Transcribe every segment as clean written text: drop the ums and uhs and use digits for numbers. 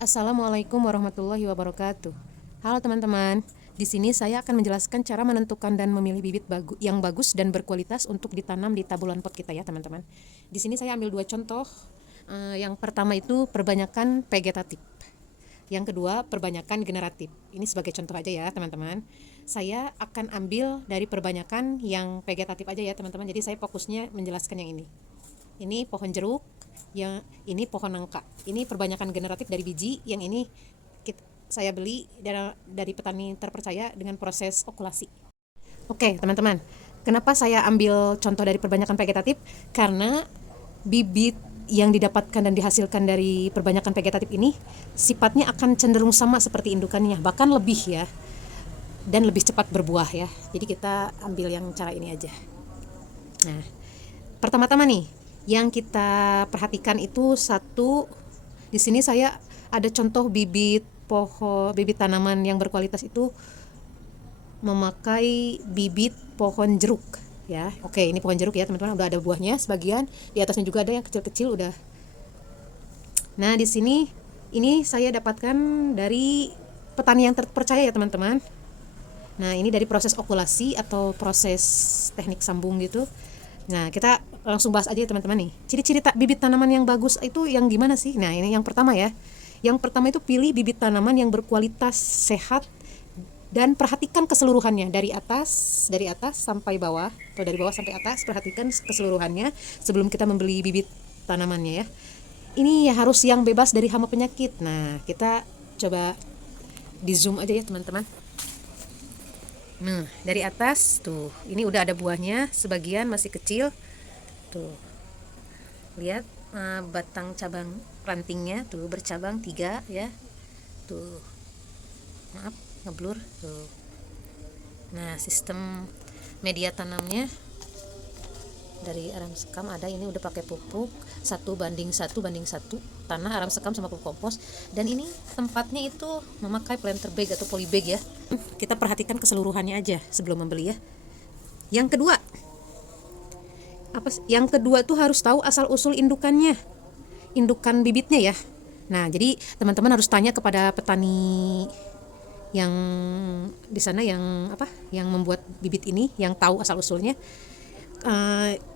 Assalamualaikum warahmatullahi wabarakatuh. Halo teman-teman, di sini saya akan menjelaskan cara menentukan dan memilih bibit yang bagus dan berkualitas untuk ditanam di tabulon pot kita ya teman-teman. Di sini saya ambil dua contoh. Yang pertama itu perbanyakan vegetatif. Yang kedua perbanyakan generatif. Ini sebagai contoh aja ya teman-teman. Saya akan ambil dari perbanyakan yang vegetatif aja ya teman-teman. Jadi saya fokusnya menjelaskan yang ini. Ini pohon jeruk, yang ini pohon nangka. Ini perbanyakan generatif dari biji, yang ini saya beli dari petani terpercaya dengan proses okulasi. Oke, teman-teman. Kenapa saya ambil contoh dari perbanyakan vegetatif? Karena bibit yang didapatkan dan dihasilkan dari perbanyakan vegetatif ini sifatnya akan cenderung sama seperti indukannya, bahkan lebih ya, dan lebih cepat berbuah ya. Jadi kita ambil yang cara ini aja. Nah, pertama-tama nih, yang kita perhatikan itu satu, di sini saya ada contoh bibit tanaman yang berkualitas itu memakai bibit pohon jeruk ya. Oke, ini pohon jeruk ya teman-teman, udah ada buahnya sebagian, di atasnya juga ada yang kecil-kecil udah. Nah, di sini ini saya dapatkan dari petani yang terpercaya ya teman-teman. Nah, ini dari proses okulasi atau proses teknik sambung gitu. Nah, kita langsung bahas aja ya teman-teman nih. Ciri-ciri bibit tanaman yang bagus itu yang gimana sih? Nah, ini yang pertama ya. Yang pertama itu pilih bibit tanaman yang berkualitas sehat dan perhatikan keseluruhannya dari atas sampai bawah atau dari bawah sampai atas, perhatikan keseluruhannya sebelum kita membeli bibit tanamannya ya. Ini ya harus yang bebas dari hama penyakit. Nah, kita coba di zoom aja ya teman-teman. Nah, dari atas tuh, ini udah ada buahnya, sebagian masih kecil. Tuh. Lihat batang cabang rantingnya tuh bercabang 3 ya. Tuh. Maaf, ngeblur tuh. Nah, sistem media tanamnya dari aram sekam ada, ini udah pakai pupuk 1:1 tanah, aram sekam sama pupuk kompos, dan ini tempatnya itu memakai planter bag atau polybag ya. Kita perhatikan keseluruhannya aja sebelum membeli ya. Yang kedua, yang kedua tuh harus tahu asal usul indukannya, indukan bibitnya ya. Nah, jadi teman-teman harus tanya kepada petani yang di sana yang membuat bibit ini, yang tahu asal usulnya.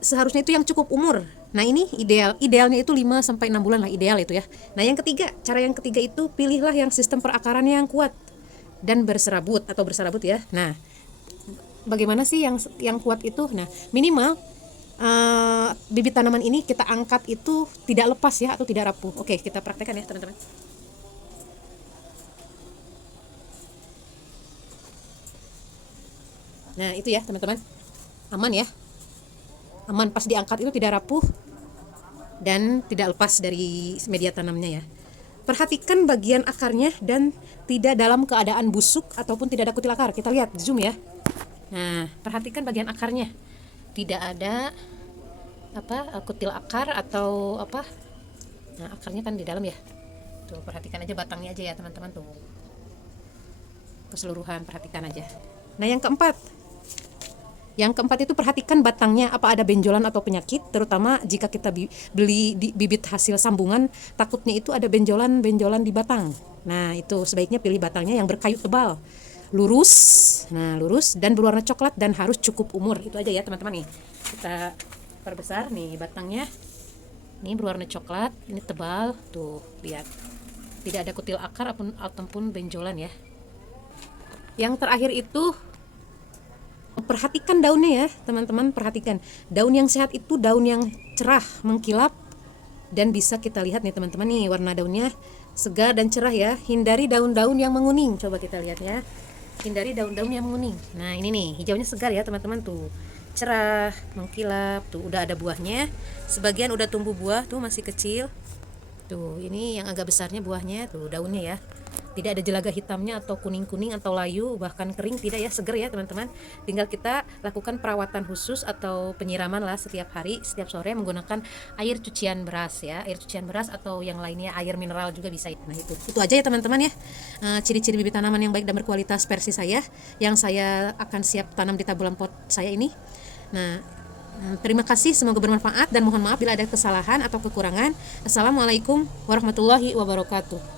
Seharusnya itu yang cukup umur. Nah, ini idealnya itu 5 sampai 6 bulan lah, ideal itu ya. Nah, cara yang ketiga itu pilihlah yang sistem perakarannya yang kuat dan berserabut ya. Nah, bagaimana sih yang kuat itu? Nah, minimal bibit tanaman ini kita angkat itu tidak lepas ya atau tidak rapuh. Oke, kita praktekkan ya teman-teman. Nah, itu ya teman-teman, aman ya, aman pas diangkat itu tidak rapuh dan tidak lepas dari media tanamnya ya. Perhatikan bagian akarnya dan tidak dalam keadaan busuk ataupun tidak ada kutil akar. Kita lihat zoom ya. Nah, perhatikan bagian akarnya, tidak ada kutil akar atau apa. Nah, akarnya kan di dalam ya. Tuh, perhatikan aja batangnya aja ya teman-teman, tuh keseluruhan perhatikan aja. Nah, yang keempat itu perhatikan batangnya apa ada benjolan atau penyakit, terutama jika kita beli bibit hasil sambungan, takutnya itu ada benjolan di batang. Nah, itu sebaiknya pilih batangnya yang berkayu tebal, lurus dan berwarna coklat dan harus cukup umur. Itu aja ya teman-teman nih. Kita perbesar nih batangnya. Ini berwarna coklat, ini tebal, tuh lihat. Tidak ada kutil akar ataupun benjolan ya. Yang terakhir itu perhatikan daunnya ya teman-teman, perhatikan daun yang sehat itu daun yang cerah, mengkilap, dan bisa kita lihat nih teman-teman nih warna daunnya segar dan cerah ya. Hindari daun-daun yang menguning, coba kita lihat ya, hindari daun-daun yang menguning. Nah, ini nih hijaunya segar ya teman-teman, tuh cerah, mengkilap, tuh udah ada buahnya, sebagian udah tumbuh buah, tuh masih kecil, tuh ini yang agak besarnya buahnya, tuh daunnya ya, tidak ada jelaga hitamnya atau kuning-kuning atau layu bahkan kering, tidak ya, segar ya teman-teman. Tinggal kita lakukan perawatan khusus atau penyiraman lah setiap hari, setiap sore menggunakan air cucian beras ya, air cucian beras atau yang lainnya, air mineral juga bisa. Nah, itu aja ya teman-teman ya, ciri-ciri bibit tanaman yang baik dan berkualitas versi saya yang saya akan siap tanam di tabulon pot saya ini. Nah, terima kasih, semoga bermanfaat dan mohon maaf bila ada kesalahan atau kekurangan. Assalamualaikum warahmatullahi wabarakatuh.